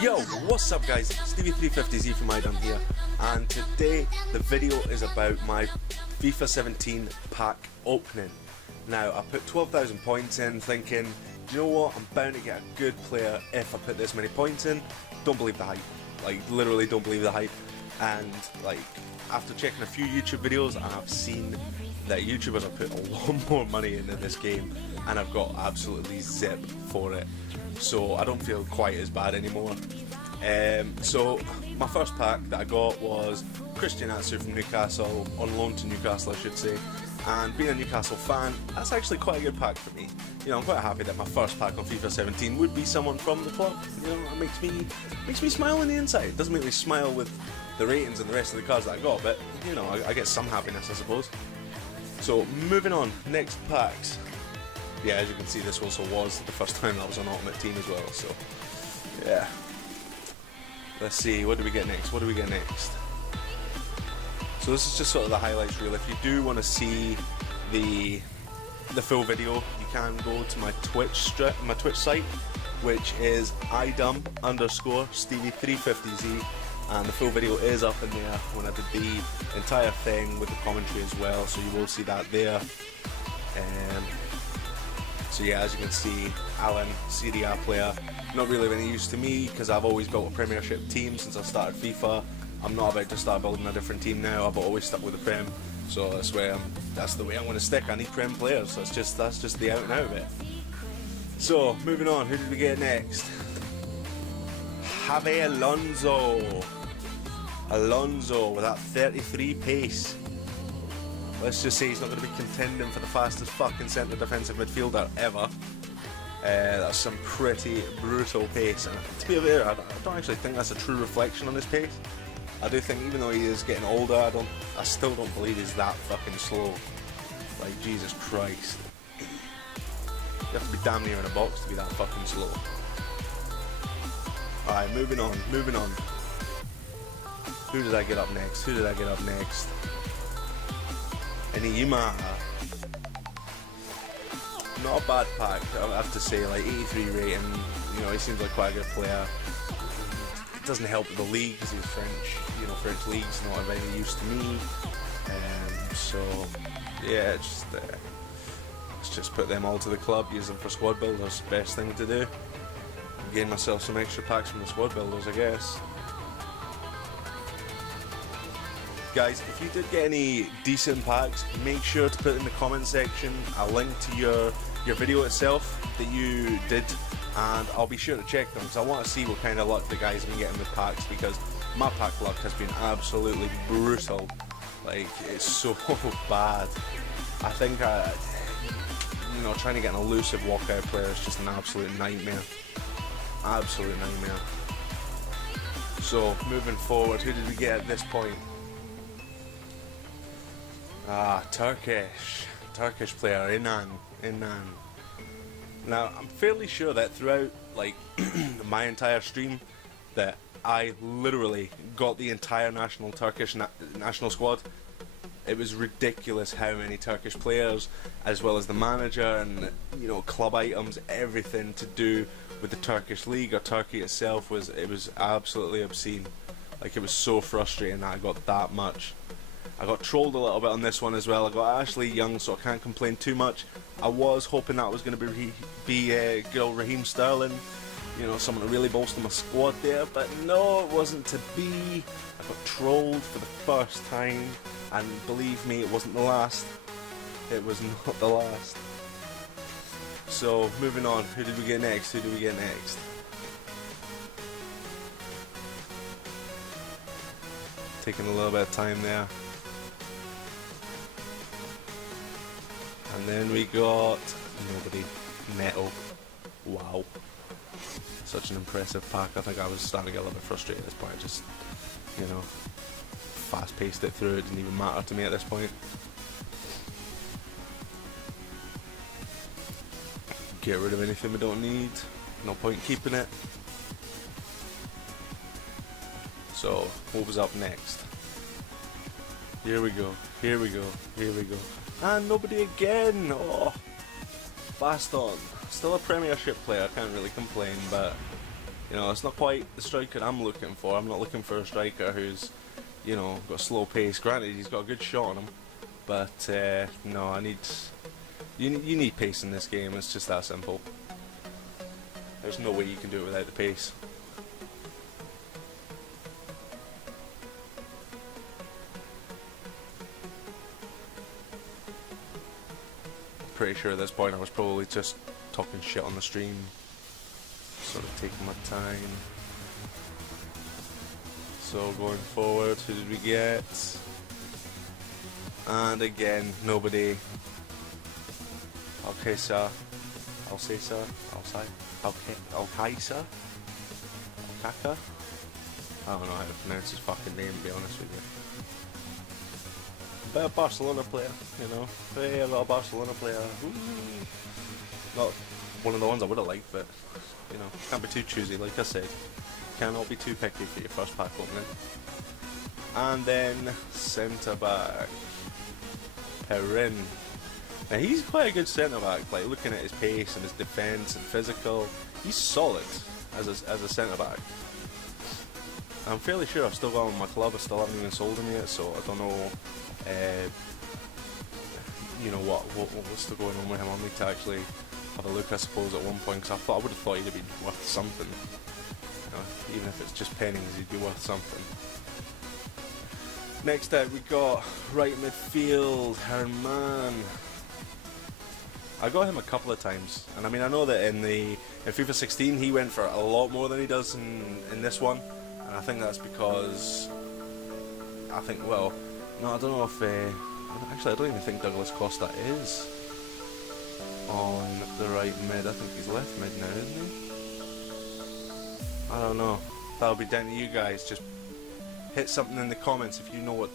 Yo, what's up guys, Stevie350Z from iDUM here, and today the video is about my FIFA 17 pack opening. Now, I put 12,000 points in thinking, you know what, I'm bound to get a good player if I put this many points in. Don't believe the hype, like literally don't believe the hype. And like, after checking a few YouTube videos, I've seen that YouTubers have put a lot more money into this game, and I've got absolutely zip for it. So I don't feel quite as bad anymore. So my first pack that I got was Christian Atsu from Newcastle, on loan to Newcastle I should say, and being a Newcastle fan, that's actually quite a good pack for me. You know, I'm quite happy that my first pack on FIFA 17 would be someone from the club. You know, it makes me smile on the inside. It doesn't make me smile with the ratings and the rest of the cards that I got, but you know, I get some happiness, I suppose. So moving on, next packs. Yeah, as you can see, this also was the first time I was on Ultimate Team as well, so yeah. Let's see, what do we get next? So this is just sort of the highlights reel. If you do want to see the full video, you can go to my Twitch site, which is iDUM_Stevie350Z, and the full video is up in there when I did the entire thing with the commentary as well, so you will see that there. So yeah, as you can see, Alan, Serie A player, not really of any use to me because I've always built a Premiership team since I started FIFA. I'm not about to start building a different team now. I've always stuck with the Prem, so that's the way I'm going to stick. I need Prem players. That's just the out and out bit. So moving on, who did we get next? Javi Alonso with that 33 pace. Let's just say he's not going to be contending for the fastest fucking centre defensive midfielder ever. That's some pretty brutal pace, and to be fair, I don't actually think that's a true reflection on his pace. I do think, even though he is getting older, I still don't believe he's that fucking slow. Like, Jesus Christ. You have to be damn near in a box to be that fucking slow. Alright, moving on. Who did I get up next? Eniyima. Not a bad pack, I have to say, like 83 rating, you know, he seems like quite a good player. It doesn't help with the league because he's French, you know, French league's not of any use to me. So, yeah, let's just put them all to the club, use them for squad builders, best thing to do. Gain myself some extra packs from the squad builders, I guess. Guys, if you did get any decent packs, make sure to put in the comment section a link to your video itself that you did, and I'll be sure to check them because I want to see what kind of luck the guys have been getting with packs, because my pack luck has been absolutely brutal. Like, it's so bad. I think you know, trying to get an elusive walkout player is just an absolute nightmare. So moving forward, who did we get at this point? Turkish player, Inan. Now, I'm fairly sure that throughout, like, my entire stream, that I literally got the entire Turkish national squad. It was ridiculous how many Turkish players, as well as the manager and, you know, club items, everything to do with the Turkish league or Turkey itself was absolutely obscene. Like, it was so frustrating that I got that much. I got trolled a little bit on this one as well. I got Ashley Young, so I can't complain too much. I was hoping that was going to be good old Raheem Sterling, you know, someone to really bolster my squad there, but no, it wasn't to be. I got trolled for the first time, and believe me, it wasn't the last. It was not the last. So, moving on, who did we get next? Taking a little bit of time there. And then we got nobody. Neto. Wow. Such an impressive pack. I think I was starting to get a little bit frustrated at this point. Just, you know, fast paced it through. It didn't even matter to me at this point. Get rid of anything we don't need. No point keeping it. So, what was up next? Here we go. And nobody again! Oh, Baston. Still a Premiership player, I can't really complain, but You know, it's not quite the striker I'm looking for. I'm not looking for a striker who's, you know, got a slow pace. Granted, he's got a good shot on him, but no, I need. You need pace in this game. It's just that simple. There's no way you can do it without the pace. Pretty sure at this point I was probably just talking shit on the stream, sort of taking my time. So going forward, who did we get? And again, nobody. Okay, sir. I'll say, sir. I'll say. Okay, sir. Alkaka. I don't know how to pronounce his fucking name, to be honest with you. But a Barcelona player, you know. Hey, a little Barcelona player. Ooh. Not one of the ones I would have liked, but, you know, can't be too choosy, like I said. Cannot be too picky for your first pack opening. And then, centre back. Perrin. Now, he's quite a good centre back, like, looking at his pace and his defence and physical. He's solid as a centre back. I'm fairly sure I've still got him in my club. I still haven't even sold him yet, so I don't know. You know what's still going on with him. I'll need to actually have a look, I suppose, at one point, because I would have thought he'd have been worth something. You know, even if it's just pennies, he'd be worth something. Next up, we got right midfield, Herman. I got him a couple of times, and I mean, I know that in FIFA 16 he went for a lot more than he does in this one, and I think that's because well, no, I don't know if actually I don't even think Douglas Costa is on the right mid. I think he's left mid now, isn't he? I don't know. That'll be down to you guys. Just hit something in the comments if you know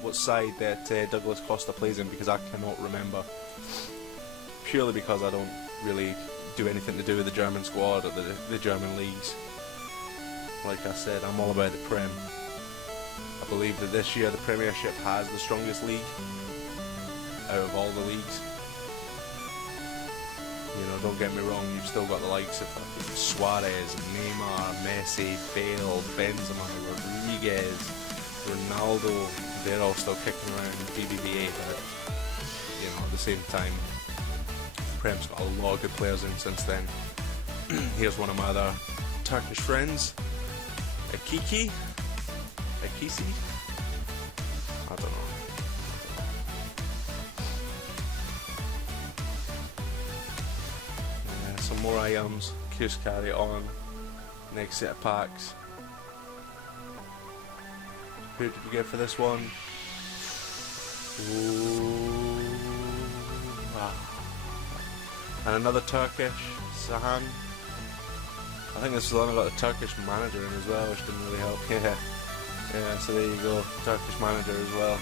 what side that Douglas Costa plays in, because I cannot remember. Purely because I don't really do anything to do with the German squad or the German leagues. Like I said, I'm all about the Prem. I believe that this year the Premiership has the strongest league out of all the leagues. You know, don't get me wrong, you've still got the likes of Suarez, Neymar, Messi, Bale, Benzema, Rodriguez, Ronaldo. They're all still kicking around in BBVA, but you know, at the same time, Prem's got a lot of good players in since then. Here's one of my other Turkish friends, Akisi? I don't know. Yeah, some more items. Just carry on. Next set of packs. Who did we get for this one? Ooh. And another Turkish, Sahan. I think this is the one I got the Turkish manager in as well, which didn't really help. Yeah, so there you go, Turkish manager as well.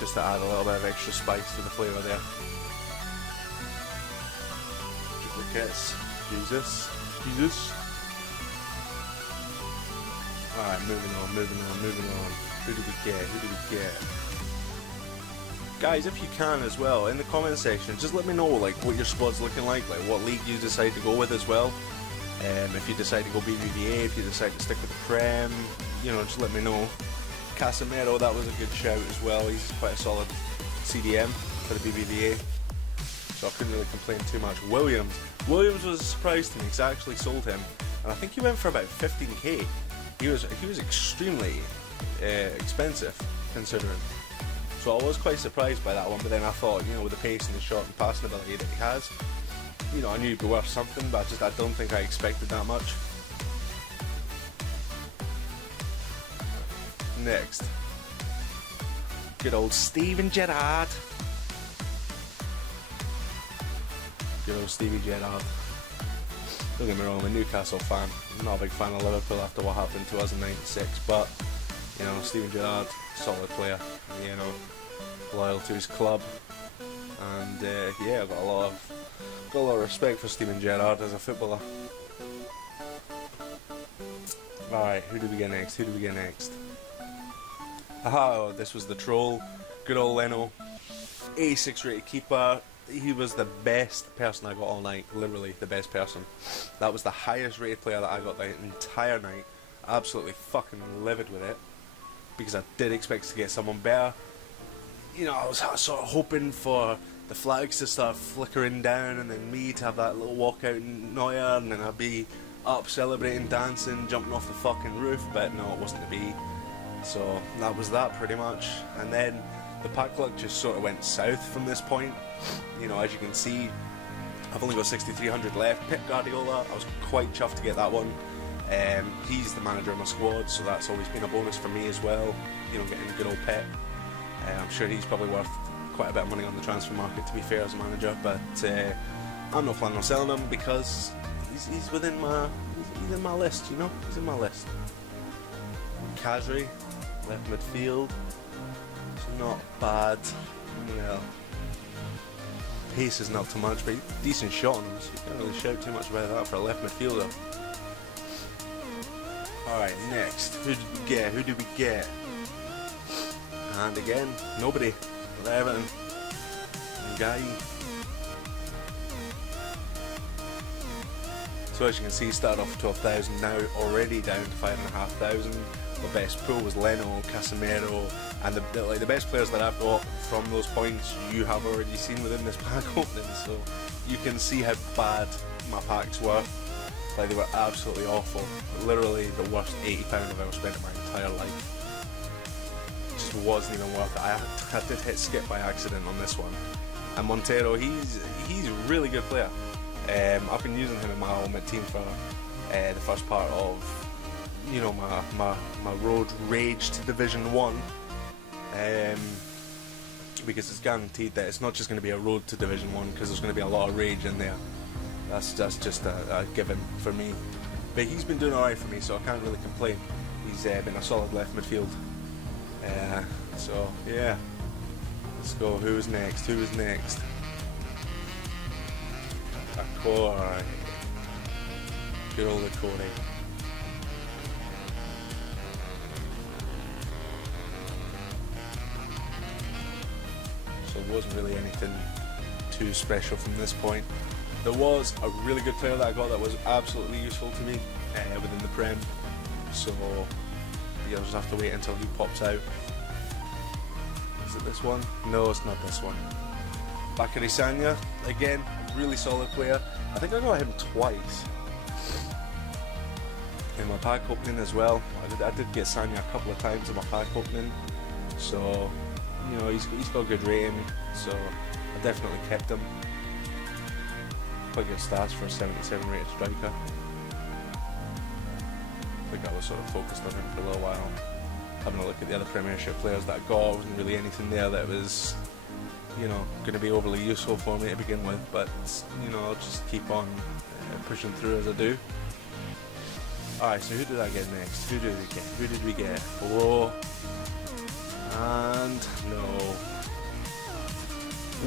Just to add a little bit of extra spice to the flavour there. Duplicates. Jesus. Alright, moving on. Who did we get? Guys, if you can as well, in the comment section, just let me know like what your squad's looking like what league you decide to go with as well. If you decide to go BBVA, if you decide to stick with the Prem, you know, just let me know. Casemiro, that was a good shout as well. He's quite a solid CDM for the BBVA, so I couldn't really complain too much. Williams was a surprise to me because I actually sold him, and I think he went for about 15k. He was extremely expensive considering. So I was quite surprised by that one, but then I thought, you know, with the pace and the shot and passing ability that he has, you know, I knew he'd be worth something, but I don't think I expected that much. Next, good old Steven Gerrard. Good old Stevie Gerrard. Don't get me wrong, I'm a Newcastle fan. I'm not a big fan of Liverpool after what happened to us in '96, but you know, Steven Gerrard, solid player. You know, loyal to his club, and yeah, I've got a lot of respect for Steven Gerrard as a footballer. Alright, who do we get next? Aha, oh, this was the troll. Good old Leno. 86 rated keeper. he was the best person I got all night. Literally the best person. That was the highest rated player that I got the entire night. Absolutely fucking livid with it, because I did expect to get someone better. You know, I was sort of hoping for the flags to start flickering down, and then me to have that little walkout in Neuer, and then I'd be up celebrating, dancing, jumping off the fucking roof, but no, it wasn't to be. So that was that pretty much. And then the pack luck just sort of went south from this point. You know, as you can see, I've only got 6,300 left. Pep Guardiola, I was quite chuffed to get that one. He's the manager of my squad, so that's always been a bonus for me as well. You know, getting good old Pep. I'm sure he's probably worth quite a bit of money on the transfer market, to be fair, as a manager. But I'm not planning on selling him because he's within my he's in my list. You know, he's in my list. Khazri, left midfield. It's not bad. Well, pace isn't up too much, but decent shot on him, so you can't really shout too much about that for a left midfielder. Alright, next. Who did we get? Who did we get? And again, nobody. Everton. Guy. So as you can see, started off at 12,000, now already down to 5,500. My best pool was Leno, Casemiro, and the best players that I've got from those points you have already seen within this pack opening, so you can see how bad my packs were. Like, they were absolutely awful. Literally the worst £80 I've ever spent in my entire life. It just wasn't even worth it. I did hit skip by accident on this one. And Montero, he's a really good player. I've been using him in my ultimate team for the first part of, you know, my road rage to Division 1. Because it's guaranteed that it's not just going to be a road to Division 1, because there's going to be a lot of rage in there. That's just a given for me. But he's been doing alright for me, so I can't really complain. He's been a solid left midfield. So, yeah. Let's go. Who's next? Who's next? Akore. Good old Akore. So it wasn't really anything too special from this point. There was a really good player that I got that was absolutely useful to me within the Prem. So yeah, I'll just have to wait until he pops out. Is it this one? No, it's not this one. Bakary Sagna, again, really solid player. I think I got him twice in my pack opening as well. I did get Sagna a couple of times in my pack opening. So, you know, he's got a good rating, so I definitely kept him. Quite good stats for a 77 rated striker. I think I was sort of focused on him for a little while. Having a look at the other Premiership players that I got, wasn't really anything there that was, you know, going to be overly useful for me to begin with, but, you know, I'll just keep on pushing through as I do. Alright, so who did I get next? Who did we get? Who did we get? Hello? And no.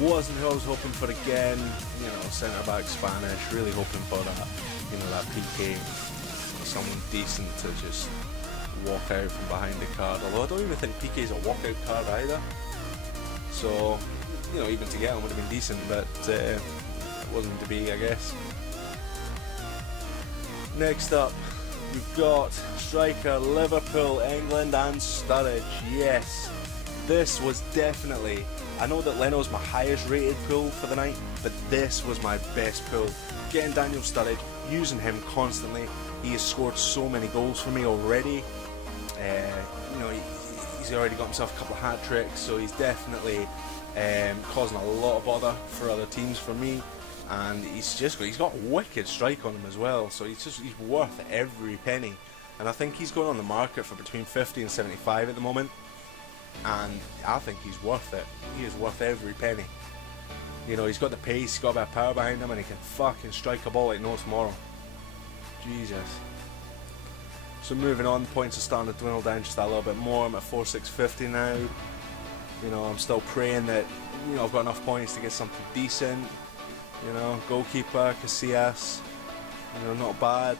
Wasn't who I was hoping for again. You know, centre back Spanish, really hoping for that, you know, that PK, someone decent to just walk out from behind the card. Although I don't even think PK is a walkout card either. So, you know, even to get him would have been decent, but it wasn't to be, I guess. Next up, we've got striker, Liverpool, England, and Sturridge. Yes, this was definitely. I know that Leno's my highest rated pull for the night, but this was my best pull. Getting Daniel Sturridge, using him constantly. He has scored so many goals for me already. You know, he's already got himself a couple of hat tricks, so he's definitely causing a lot of bother for other teams for me. And he's got a wicked strike on him as well, so he's worth every penny. And I think he's going on the market for between 50 and 75 at the moment. And I think he's worth it. He is worth every penny. You know, he's got the pace, he's got a bit of power behind him, and he can fucking strike a ball like no tomorrow. Jesus. So moving on, points are starting to dwindle down just a little bit more. I'm at 4,650 now. You know, I'm still praying that, you know, I've got enough points to get something decent. You know, goalkeeper, Casillas, you know, not bad.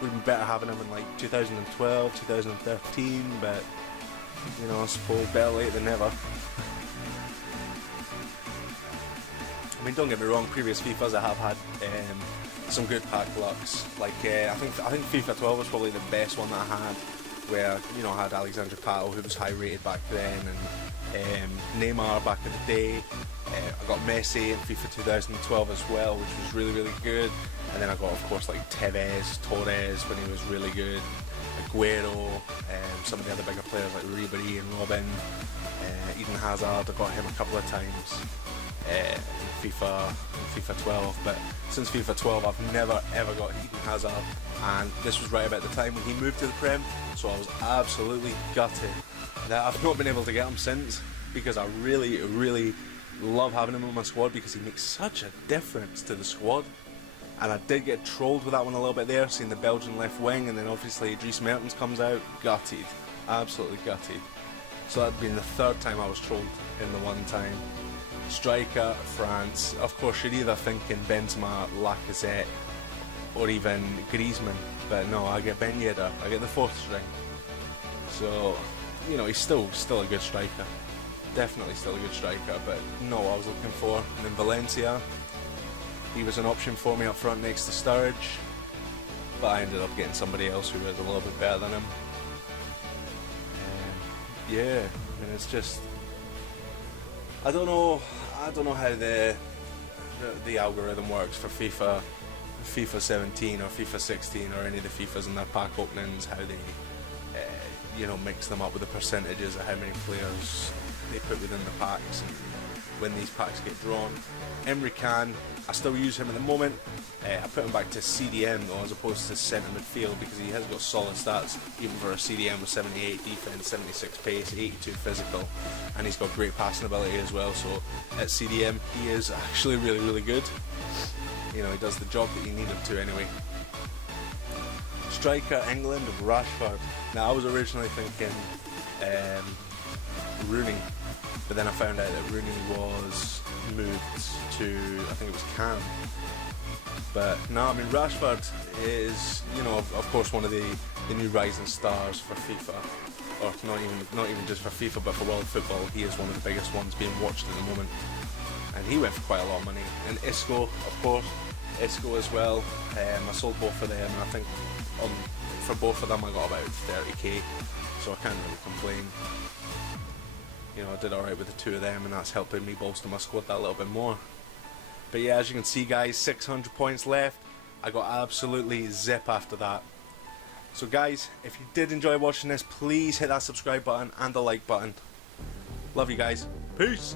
Would have been better having him in like 2012, 2013, but, you know, I suppose better late than never. mean, don't get me wrong, previous FIFAs I have had some good pack lucks. Like I think FIFA 12 was probably the best one that I had, where you know I had Alexandre Pato, who was high rated back then, and Neymar back in the day. I got Messi in FIFA 2012 as well, which was really, really good. And then I got, of course, like Tevez, Torres when he was really good, Aguero, some of the other bigger players like Ribery and Robin, Eden Hazard. I got him a couple of times in FIFA 12. But since FIFA 12, I've never ever got Eden Hazard, and this was right about the time when he moved to the Prem, so I was absolutely gutted that I've not been able to get him since, because I really, really love having him on my squad because he makes such a difference to the squad. And I did get trolled with that one a little bit there, seeing the Belgian left wing, and then obviously Dries Mertens comes out. Gutted, absolutely gutted. So that'd been the third time I was trolled in the one time. Striker, France, of course you're either thinking Benzema, Lacazette, or even Griezmann, but no, I get Ben Yedder, I get the fourth string. So, you know, he's still a good striker. Definitely still a good striker, but not what I was looking for. And then Valencia, he was an option for me up front next to Sturridge, but I ended up getting somebody else who was a little bit better than him. Yeah, I mean, it's just, I don't know how the algorithm works for FIFA 17 or FIFA 16 or any of the FIFAs and their pack openings, how they you know, mix them up with the percentages of how many players they put within the packs and when these packs get drawn. Emre Can, I still use him at the moment. I put him back to CDM though, as opposed to centre midfield, because he has got solid stats even for a CDM with 78 defense, 76 pace, 82 physical, and he's got great passing ability as well. So at CDM he is actually really, really good. You know, he does the job that you need him to anyway. Striker, England, Rashford. Now I was originally thinking Rooney, but then I found out that Rooney was moved to, I think it was Cannes. But no, I mean, Rashford is, you know, of course one of the new rising stars for FIFA, or not even just for FIFA but for world football. He is one of the biggest ones being watched at the moment, and he went for quite a lot of money. And Isco, of course, Isco as well. I sold both of them, and I think for both of them I got about 30k, so I can't really complain. You know, I did alright with the two of them, and that's helping me bolster my squad that little bit more. But yeah, as you can see guys, 600 points left. I got absolutely zip after that. So guys, if you did enjoy watching this, please hit that subscribe button and the like button. Love you guys. Peace!